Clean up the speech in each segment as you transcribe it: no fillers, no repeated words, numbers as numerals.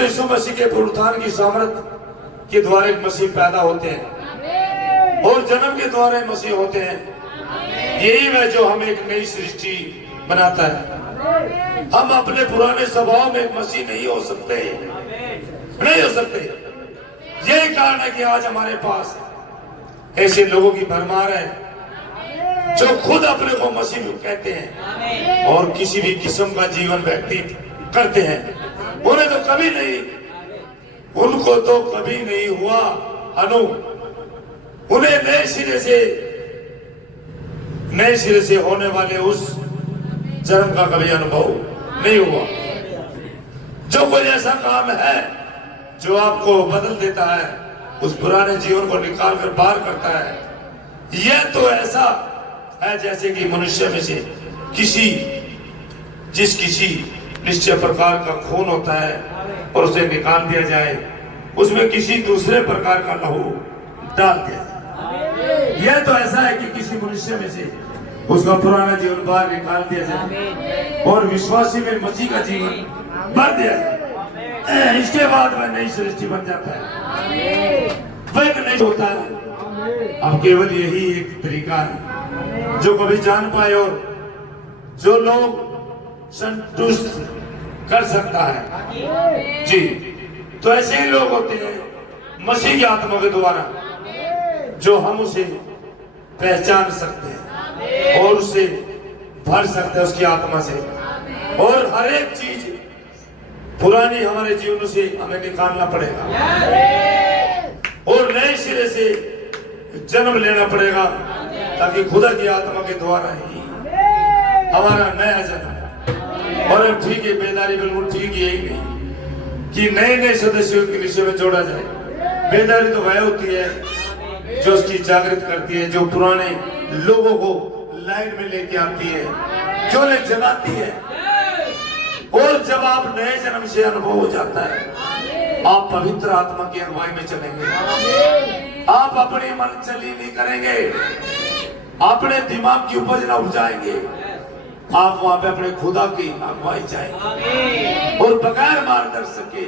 तो यीशु मसीह के पुनरुत्थान की सामर्थ के द्वारा एक मसीह पैदा होते हैं और जन्म के द्वारा मसीह होते हैं। यही वह जो हमें एक नई सृष्टि बनाता है। हम अपने पुराने स्वभाव में मसीह नहीं हो सकते, नहीं हो सकते। यही कारण है कि आज हमारे पास ऐसे लोगों की भरमार है जो खुद अपने को मसीह कहते हैं और किसी भी किस्म का जीवन व्यतीत करते हैं। उन्हें तो कभी नहीं, उनको तो कभी नहीं हुआ उन्हें नए सिरे से होने वाले उस जन्म का कभी अनुभव नहीं हुआ। जो कोई ऐसा काम है जो आपको बदल देता है, उस पुराने जीवन को निकाल कर बाहर करता है, यह तो ऐसा है जैसे कि मनुष्य में से किसी निश्चय प्रकार का खून होता है और उसे निकाल दिया जाए, उसमें किसी दूसरे प्रकार का लहू डाल दिया जाए। यह तो ऐसा है कि किसी मनुष्य में से उसका पुराना जीवन बाहर निकाल दिया जाए और विश्वासी में मसीह का जीवन भर दिया जाए। इसके बाद वह नई सृष्टि बन जाता है, वह नहीं होता है। अब केवल यही एक तरीका है जो कभी जान पाए और जो लोग संतुष्ट कर सकता है जी। तो ऐसे ही लोग होते हैं मसीह की आत्मा के द्वारा जो हम उसे पहचान सकते हैं और उसे भर सकते हैं उसकी आत्मा से, और हर एक चीज पुरानी हमारे जीवन से हमें निकालना पड़ेगा और नए सिरे से जन्म लेना पड़ेगा, ताकि खुदा की आत्मा के द्वारा ही हमारा नया जन्म। और अब ठीक है, बेदारी बिल्कुल ठीक यही नहीं कि नए नए सदस्यों के विषय में जोड़ा जाए। बेदारी तो वह होती है जो उसकी जागृत करती है, जो पुराने लोगों को लाइन में लेके आती है, जो उन्हें जगाती है। और जब आप नए जन्म से अनुभव हो जाता है, आप पवित्र आत्मा की अगुवाई में चलेंगे। आप अपनी मन चली नहीं करेंगे, अपने दिमाग की उपज न उपजाएंगे। आप वहां पे अपने खुदा की अगुवाई चाहेंगे और बगैर मार्गदर्शक के,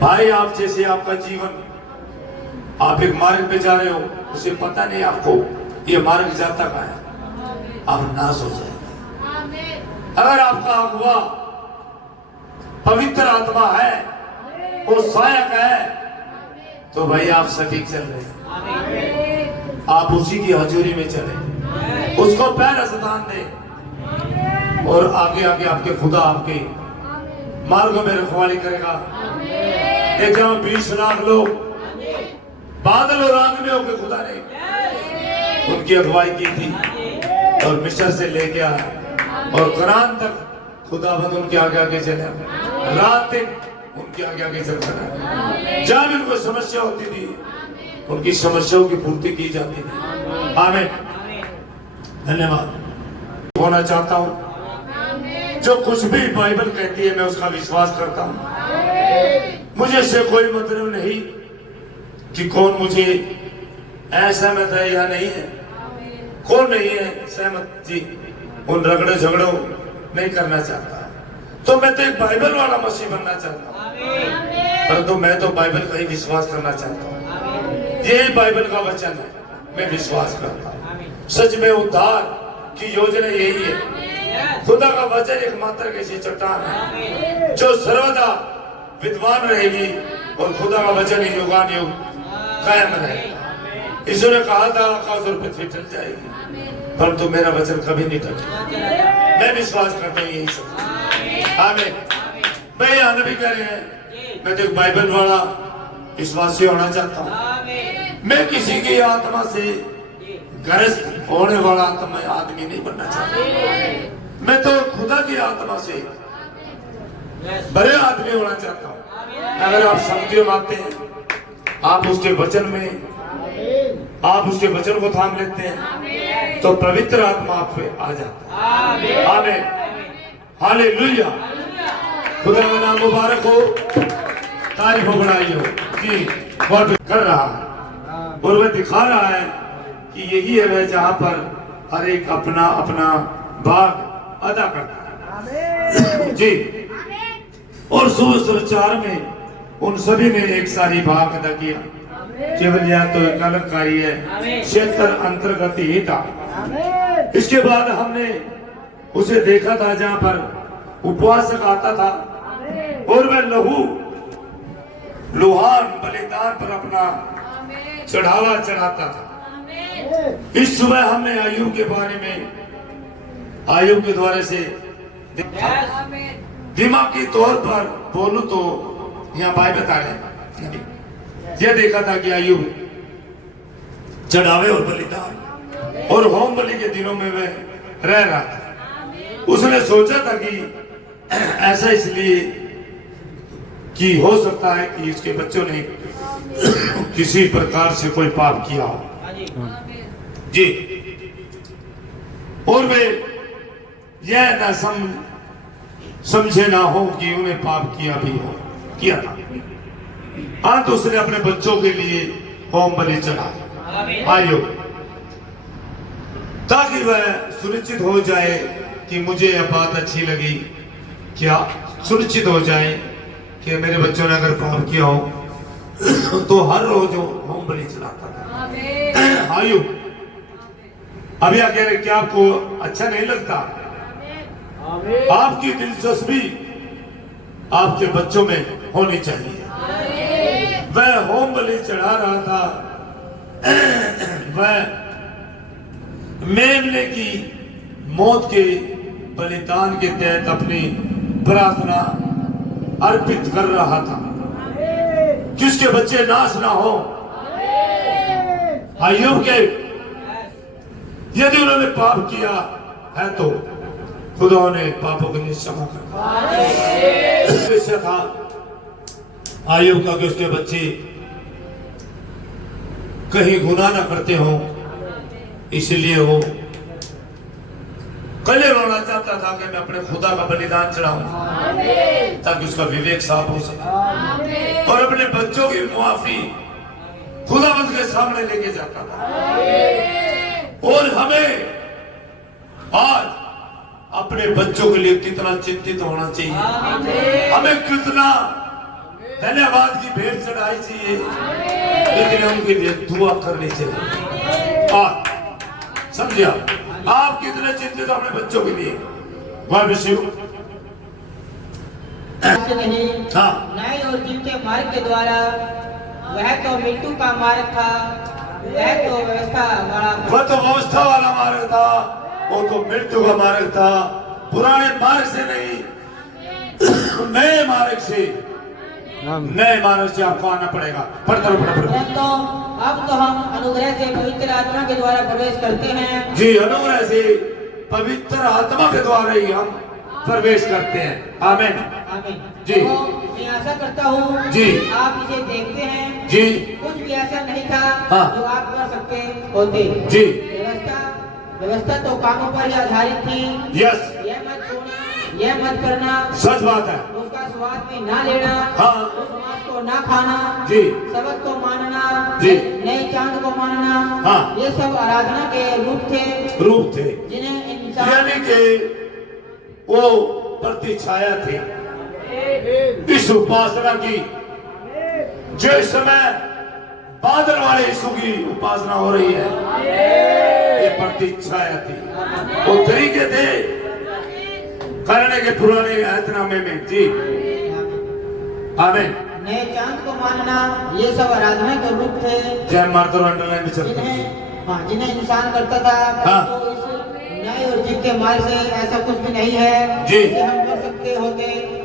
भाई आप जैसे आपका जीवन, आप एक मार्ग पे जा रहे हो, उसे पता नहीं आपको ये मार्ग जाता कहाँ है, आप नाश हो जाएंगे। अगर आपका अगुवा पवित्र आत्मा है और सहायक है, तो भाई आप सटीक चल रहे हैं। आप उसी की हजूरी में चले, उसको पहला स्थान दें और आगे आगे आपके खुदा आपके मार्गों में रखवाली करेगा। एक 20 लाख लोग बादल और आग में होकर खुदा ने उनकी अगुवाई की थी और मिस्र से लेके आया और कुरान तक खुदाबंद उनके आगे आगे चला, रात दिन उनके आगे आगे चलता रहा। जहां भी उनको समस्या होती थी, उनकी समस्याओं की पूर्ति की जाती थी। आमीन, धन्यवाद। होना चाहता हूं जो कुछ भी बाइबल कहती है मैं उसका विश्वास करता हूं। मुझे इससे कोई मतलब नहीं कि कौन मुझे असहमत है या नहीं है, कौन नहीं है सहमत जी, उन रगड़े झगड़ों नहीं करना चाहता। तो मैं तो एक बाइबल वाला मसीह बनना चाहता हूँ, परंतु मैं तो बाइबल का ही विश्वास करना चाहता हूँ। यही बाइबल का वचन है, मैं विश्वास करता हूँ। सच में उद्धार की योजना यही है। खुदा का वचन एकमात्र कैसी चट्टान है जो सर्वदा विद्वान रहेगी और खुदा का वचन ही युगान युग कायम रहेगा। यीशु ने कहा था आकाश और पृथ्वी टल जाएगी, परंतु मेरा वचन कभी नहीं टलेगा। मैं विश्वास करता हूँ यही सब। आमीन। मैं यहाँ भी कह रहे हैं, मैं तो एक बाइबल वाला विश्वासी होना चाहता हूँ। मैं किसी की आत्मा से ग्रस्त होने वाला आदमी नहीं बनना चाहता। मैं तो खुदा की आत्मा से बड़े आदमी होना चाहता हूँ। अगर आप समझे मानते हैं, आप उसके वचन में, आप उसके वचन को थाम लेते हैं, तो पवित्र आत्मा आप पे आ जाता है। आमीन, हालेलुया। खुदा का नाम मुबारक हो, तारीफ हो, बढ़ाई हो जी। गॉड कर रहा है और वह दिखा रहा है कि यही है वह जहां पर हर एक अपना अपना भाग अदा करता है जी। और सुविचार में उन सभी ने एक सारी भाग अदा किया। केवल यह तो एक अलग कार्य है, क्षेत्र अंतर्गत ही था। इसके बाद हमने उसे देखा था जहां पर उपवास आता था और वह लोहान बलिदान पर अपना चढ़ावा चढ़ाता था। इस सुबह हमने आयु के बारे में आयु के द्वारा से दिमागी तौर पर बोलूं तो यहाँ भाई बता रहे यह देखा था कि आयु चढ़ावे और बलिदान और होम बलि के दिनों में वह रह रहा था। उसने सोचा था कि ऐसा इसलिए कि हो सकता है कि इसके बच्चों ने किसी प्रकार से कोई पाप किया हो जी, और वे यह न समझे ना हो कि उन्हें पाप किया था। तो उसने अपने बच्चों के लिए होम बलि चढ़ा आयु, ताकि वह सुनिश्चित हो जाए कि मुझे यह बात अच्छी लगी, क्या सुनिश्चित हो जाए कि मेरे बच्चों ने अगर पाप किया हो तो हर रोज होम बलि चढ़ाता था आयु। अभी क्या कह रहे, क्या आपको अच्छा नहीं लगता? आपकी दिलचस्पी आपके बच्चों में होनी चाहिए। वह होम बलि चढ़ा रहा था, वह मेमने की मौत के बलिदान के तहत अपनी प्रार्थना अर्पित कर रहा था, जिसके बच्चे नाश ना हो। अय्यूब के यदि उन्होंने पाप किया है तो खुदा ने पापों के लिए क्षमा कर दिया था अय्यूब का कि उसके बच्चे कहीं गुनाह ना करते हो, इसलिए वो कले रोना चाहता था कि मैं अपने खुदा का बलिदान चढ़ाऊं ताकि उसका विवेक साफ हो सके और अपने बच्चों की मुआफी खुदावंद के सामने लेके जाता था। और हमें आज अपने बच्चों के लिए कितना चिंतित होना चाहिए, हमें कितना धन्यवाद की भेंट चढ़ाई चाहिए, लेकिन उनके लिए दुआ करनी चाहिए। और समझिए आप कितने चिंतित अपने बच्चों के लिए। न्याय और जीव के मार्ग के द्वारा वह तो मृत्यु का मार्ग था, वह तो व्यवस्था वाला मार्ग था, वो तो मृत्यु का मार्ग था। पुराने मार्ग से नहीं, नए मार्ग से आपको आना पड़ेगा। पढ़ता रहो। तो अब तो हम अनुग्रह से पवित्र आत्मा के द्वारा प्रवेश करते हैं। जी, अनुग्रह से पवित्र आत्मा के द्वारा ही हम प्रवेश करते हैं। आमीन आमीन जी। तो मैं आशा करता हूँ जी आप इसे देखते हैं जी। कुछ भी ऐसा नहीं था हाँ। जो आप कर सकते होते जी। व्यवस्था तो कामों पर ही आधारित थी। यस, यह मत छूना, यह मत करना, सच बात है। उसका स्वाद भी ना लेना, हाँ। उस मांस को ना खाना जी, सबक को मानना जी, नए चांद को मानना, हाँ। ये सब आराधना के रूप थे जिन्हें इंसान यानी कि वो प्रतिछाया थी इस उपासना की। जिस समय बादल वाले यीशु की उपासना हो रही है, ये प्रतिछाया थी, वो तरीके थे करने के पुराने ऐतनामे में। जी आमीन। नए चांद को मानना, ये सब आराधना के रूप थे जय मार्कर अंडरलाइन में चलते जिन्हें इंसान करता था। हाँ। तो इस न्याय और जीव के मार्ग से ऐसा कुछ भी नहीं है जी। जिसे हम कर सकते होते।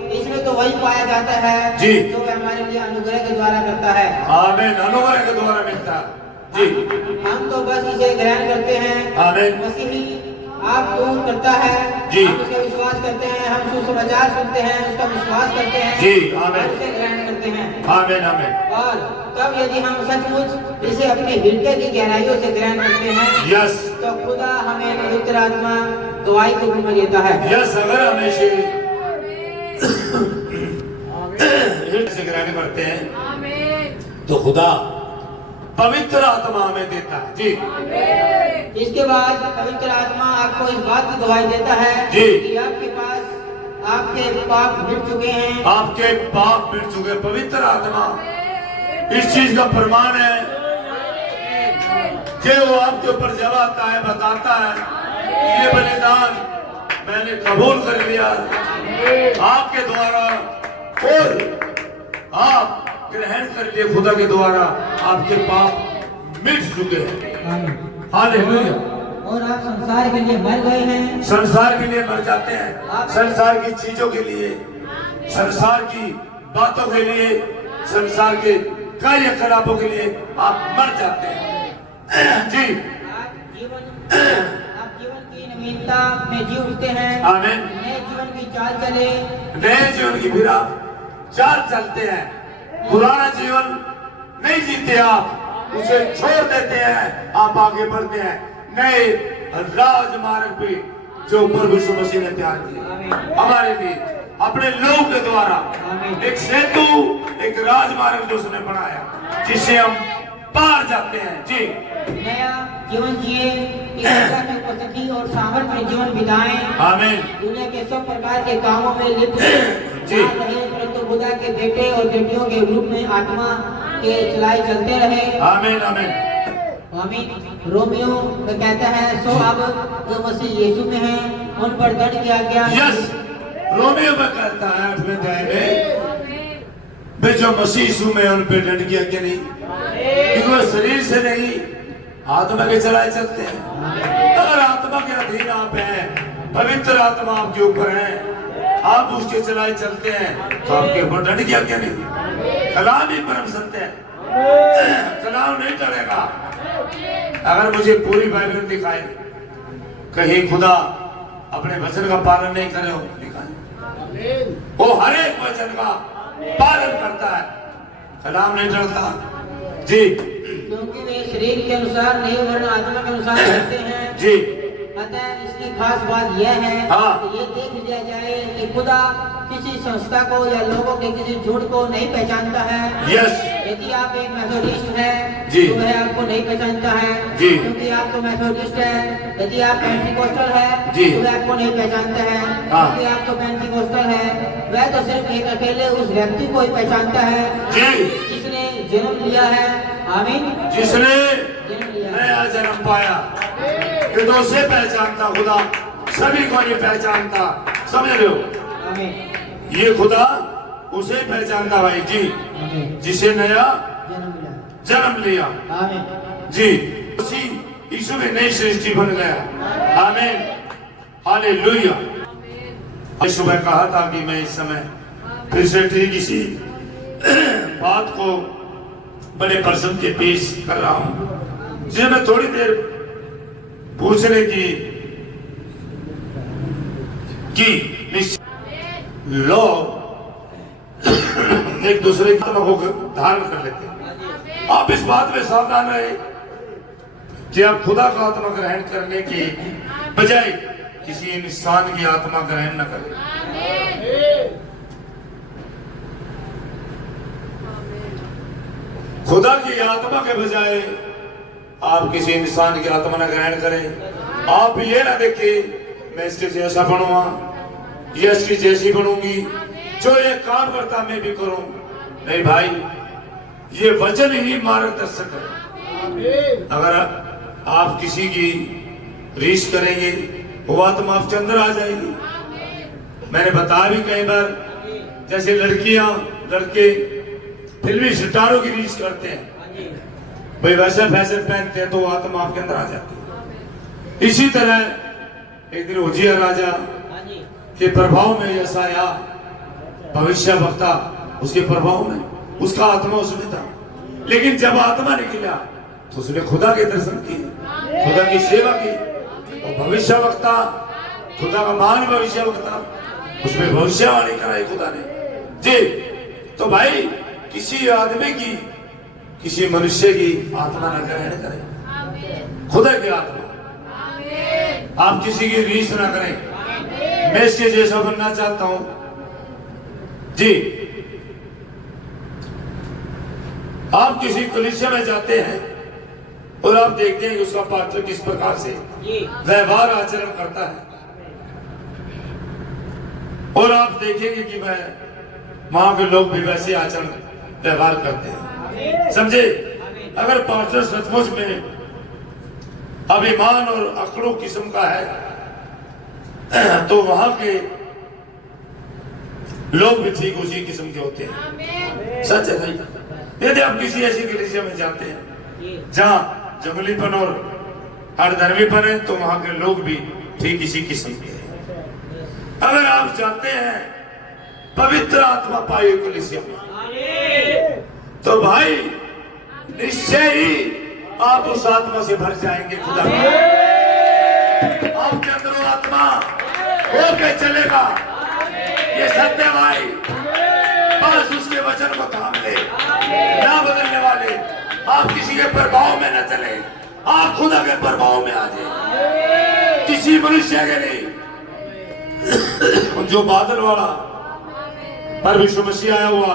इसमें तो वही पाया जाता है जी जो हमारे लिए अनुग्रह के द्वारा करता है। आमीन, अनुग्रह के द्वारा मिलता है। जी, हम तो बस इसे ग्रहण करते हैं। आमीन। मसीही आप दूर करता है जी। हम उसका विश्वास करते हैं, हम सुसमाचार सुनते हैं, उसका विश्वास करते हैं जी, आमीन। हम उसे ग्रहण करते हैं। आमीन आमीन। और तब यदि हम सचमुच इसे अपने हृदय की गहराइयों से ग्रहण करते हैं, यस, तो खुदा हमें पवित्र आत्मा गवाही के रूप में देता है। यस, अगर हम इसे से ग्रहण करते हैं तो खुदा पवित्र आत्मा हमें देता है। जी, इसके बाद पवित्र आत्मा आपको इस बात की गवाही देता है जी। कि आपके पास आपके पाप मिट चुके हैं। आपके पाप मिट चुके। पवित्र आत्मा इस चीज का प्रमाण है कि वो आपके ऊपर जब आता है बताता है ये बलिदान मैंने कबूल कर लिया आपके द्वारा और आप ग्रहण कर लिए खुदा के द्वारा आपके पाप मिट चुके हैं। हालेलुया। और आप संसार के लिए मर गए हैं। संसार के लिए मर जाते हैं, संसार की चीजों के लिए, संसार की बातों के लिए, संसार के कार्यकलापों के लिए आप मर जाते हैं। जी आप जीवन की नवीनता में जी उठते हैं। आमीन। नए जीवन की चाल चले। नए जीवन की फिर आप चाल चलते हैं। पुराना जीवन नहीं जीते आप, उसे छोड़ देते हैं, आप आगे बढ़ते हैं नए राजमार्ग पे जो प्रभु यीशु मसीह ने तैयार किया हमारे लिए अपने लोगों के द्वारा। एक सेतु, एक राजमार्ग जो उसने बनाया जिससे हम पार जाते हैं। जी नया जीवन जिए, की उपस्थिति और सामर्थ्य में जीवन बिताएं। आमीन। दुनिया के सब प्रकार के कामों में लिप्त जी रहे, परंतु खुदा के बेटे और बेटियों के रूप में आत्मा के चलाए चलते रहे। आमीन आमीन आमीन। रोमियो में कहता है सो अब जो मसीह यीशु में है उन पर दंड किया गया। यस, रोमियो में कहता है 8वें अध्याय में वे जो मसीह यीशु में उन पर दंड किया गया नहीं, क्योंकि वो शरीर से नहीं आत्मा के चलाए चलते हैं। अगर आत्मा के अधीन आप हैं, पवित्र आत्मा आपके ऊपर है, आप उसके चलाए चलते हैं तो आपके ऊपर दंड किया गया नहीं। कलाम ही परम सत्य है, कलाम नहीं टलेगा। अगर मुझे पूरी बाइबल दिखाए कहीं खुदा अपने वचन का पालन नहीं करे हो, दिखाए वो हर एक वचन का पालन करता है, कलाम नहीं टलता। जी क्योंकि वे शरीर के अनुसार नहीं वरन आत्मा के अनुसार रहते हैं। जी अतः इसकी खास बात यह है हाँ। कि ये देख लिया जाए कि खुदा किसी संस्था को या लोगों के किसी झूठ को नहीं पहचानता है। यस। यदि आप एक मेथोडिस्ट हैं जी। तो वह आपको नहीं पहचानता है जी। क्योंकि आप तो मेथोडिस्ट हैं। यदि आप पेंटिकोस्टल है जी। तो वह आपको नहीं पहचानता है हाँ। क्योंकि आप तो पेंटिकोस्टल है। वह तो सिर्फ एक अकेले उस व्यक्ति को ही पहचानता है जी। जिसने जन्म लिया है। आमीन। जिसने जन्म लिया है। नया जन्म पाया कि तो उसे पहचानता, खुदा सभी को नहीं पहचानता। समझ रहे हो? आमीन। ये खुदा उसे पहचानता भाई जी, आमीन। जिसे नया जन्म लिया। जन्म लिया। आमीन। जी उसी यीशु में नई सृष्टि बन गया। आमीन। हालेलुया। मैं सुबह कहा था कि मैं इस समय फिर से ठीक इसी बात को बड़े प्रसन्न के पेश कर रहा हूं, जिसे मैं थोड़ी देर पूछने की लोग एक दूसरे की आत्मा को धारण कर लेते हैं। आप इस बात में सावधान रहे कि आप खुदा का आत्मा ग्रहण करने के बजाय किसी इंसान की आत्मा ग्रहण न करें। खुदा की आत्मा के बजाय आप किसी इंसान की आत्मा न ग्रहण करें। आप ये ना देखें मैं इसके जैसा बनूंगा, ये इसकी जैसी बनूंगी, जो ये काम करता मैं भी करूं। नहीं भाई, ये वचन ही मार्गदर्शक है। अगर आप किसी की रीस करेंगे वो आत्मा आपके अंदर आ जाएगी। मैंने बताया भी कई बार, जैसे लड़कियां लड़के फिल्मी सितारों की रीस करते हैं, भाई वैसा फैशन पहनते हैं तो आत्मा आपके अंदर आ जाती है। इसी तरह एक दिन उजिया राजा के प्रभाव में यशायाह भविष्य वक्ता, उसके प्रभाव में उसका आत्मा उसमें था, लेकिन जब आत्मा निकला तो उसने खुदा के दर्शन किए, खुदा की सेवा की। और भविष्य वक्ता, खुदा का महान भविष्य वक्ता, उसमें भविष्यवाणी कराई खुदा ने। जी तो भाई किसी आदमी की, किसी मनुष्य की आत्मा न ग्रहण करें, खुदा की आत्मा। आप किसी की रीस ना करें। मैं इसके जैसा बनना चाहता हूं जी। आप किसी कलीसिया में जाते हैं और आप देखते हैं कि उसका पास्टर किस प्रकार से व्यवहार आचरण करता है। और आप देखेंगे कि वह वहां के लोग भी वैसे आचरण व्यवहार करते हैं। समझे? अगर पास्टर सचमुच में अभिमान और अकड़ू किस्म का है तो वहां के लोग भी ठीक उसी किस्म के होते हैं। सच है भाई। यदि आप किसी ऐसी कलीसिया में जाते हैं जहां जंगलीपन और हरधर्मीपन है तो वहां के लोग भी ठीक इसी किस्म के हैं। अगर आप जाते हैं पवित्र आत्मा पाई कलीसिया में तो भाई निश्चय ही आप उस आत्मा से भर जाएंगे। खुदा आपके अंदर वो आत्मा होके चलेगा। ये सत्य भाई। बस उसके वचन को थाम ले, ना बदलने वाले। आप किसी के प्रभाव में न चले, आप खुदा के प्रभाव में आ जाए, किसी मनुष्य के नहीं। जो बादल वाला पर विश्व मसीह आया हुआ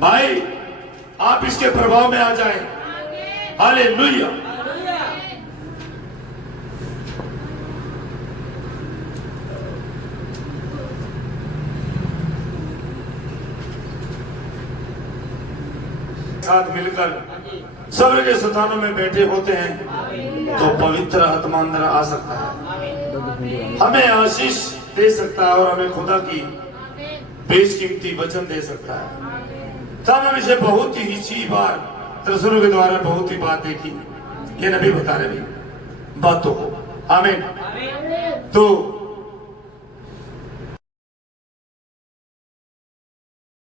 भाई, आप इसके प्रभाव में आ जाए। हालेलुया। साथ मिलकर स्वर्ग के स्थानों में बैठे होते हैं तो पवित्र आत्मा अंदर आ सकता है, हमें आशीष दे सकता है और हमें खुदा की बेशकीमती वचन दे सकता है। तब हम इसे बहुत ही सी बार तरसुलों के द्वारा बहुत ही बात देखी। ये नबी बता रहे बातों को। आमीन। तो